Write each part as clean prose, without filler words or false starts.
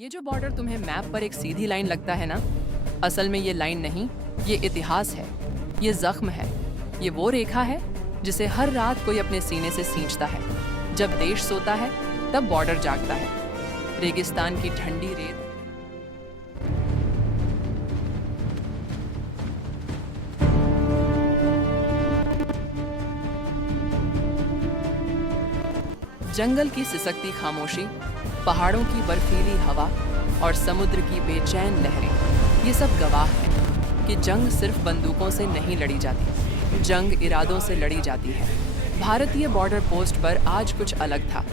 ये जो बॉर्डर तुम्हें मैप पर एक सीधी लाइन लगता है ना, असल में ये लाइन नहीं, ये इतिहास है, ये जख्म है, ये वो रेखा है जिसे हर रात कोई अपने सीने से सींचता है। जब देश सोता है तब बॉर्डर जागता है। रेगिस्तान की ठंडी रेत, जंगल की सिसकती खामोशी, पहाड़ों की बर्फीली हवा और समुद्र की बेचैन लहरें, ये सब गवाह हैं कि जंग सिर्फ बंदूकों से नहीं लड़ी जाती, जंग इरादों से लड़ी जाती है। भारतीय बॉर्डर पोस्ट पर आज कुछ अलग था।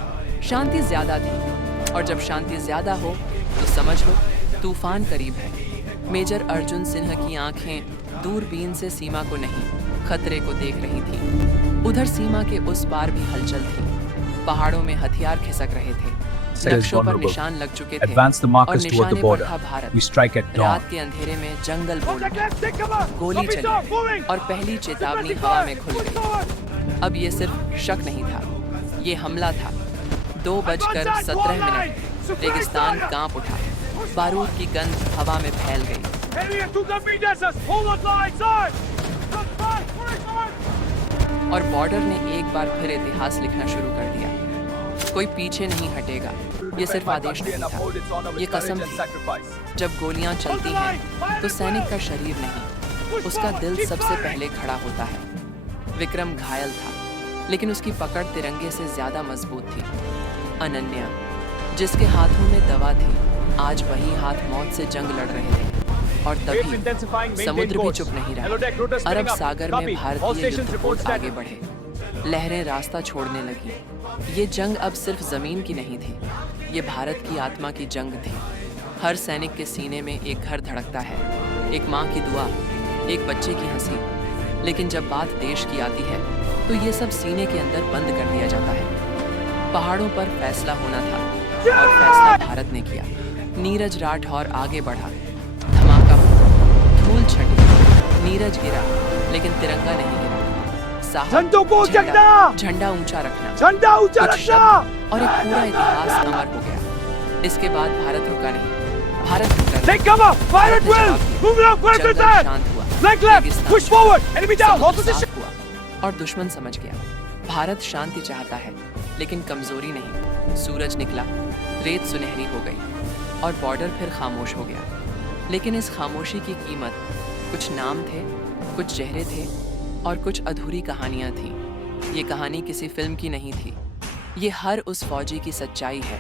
शांति ज्यादा थी, और जब शांति ज्यादा हो तो समझ लो तूफान करीब है। मेजर अर्जुन सिन्हा की आंखें दूरबीन से सीमा को नहीं, खतरे को देख रही थी। उधर सीमा के उस पार भी हलचल थी। पहाड़ों में हथियार खिसक रहे थे, नक्शों पर निशान लग चुके थे और निशाने पर था भारत। रात के अंधेरे में जंगल बोल उठा, गोली चली और पहली चेतावनी हवा में खुल गई। अब ये सिर्फ शक नहीं था, ये हमला था। 2:17 रेगिस्तान कांप उठा, बारूद की गंध हवा में फैल गई। और बॉर्डर ने एक बार फिर इतिहास लिखना शुरू कर दिया। कोई पीछे नहीं हटेगा, ये सिर्फ आदेश नहीं था, ये कसम थी। जब गोलियां चलती हैं तो सैनिक का शरीर नहीं, उसका दिल सबसे पहले खड़ा होता है। विक्रम घायल था, लेकिन उसकी पकड़ तिरंगे से ज्यादा मजबूत थी। अनन्या, जिसके हाथों में दवा थी, आज वही हाथ मौत से जंग लड़ रहे थे। और तभी समुद्र भी चुप नहीं रहा। अरब सागर में भारतीय युद्धपोत आगे बढ़े, लहरें रास्ता छोड़ने लगी। ये जंग अब सिर्फ जमीन की नहीं थी, ये भारत की आत्मा की जंग थी। हर सैनिक के सीने में एक घर धड़कता है, एक माँ की दुआ, एक बच्चे की हंसी। लेकिन जब बात देश की आती है तो ये सब सीने के अंदर बंद कर दिया जाता है। पहाड़ों पर फैसला होना था और फैसला भारत ने किया। नीरज राठौर आगे बढ़ा, धमाका हुआ, धूल छटी, नीरज गिरा, लेकिन तिरंगा नहीं गिरा। झंडा ऊंचा रखना, और एक पूरा इतिहास अमर हो गया। इसके बाद भारत रुका नहीं, भारत शांत हुआ और दुश्मन समझ गया भारत शांति चाहता है, लेकिन कमजोरी नहीं। सूरज निकला, रेत सुनहरी हो गई और बॉर्डर फिर खामोश हो गया। लेकिन इस खामोशी की कीमत, कुछ नाम थे, कुछ चेहरे थे और कुछ अधूरी कहानियां थीं। ये कहानी किसी फिल्म की नहीं थी, ये हर उस फौजी की सच्चाई है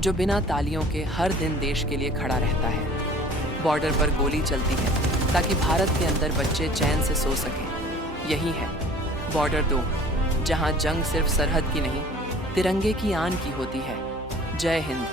जो बिना तालियों के हर दिन देश के लिए खड़ा रहता है। बॉर्डर पर गोली चलती है ताकि भारत के अंदर बच्चे चैन से सो सकें। यही है बॉर्डर 2, जहां जंग सिर्फ सरहद की नहीं, तिरंगे की आन की होती है। जय हिंद।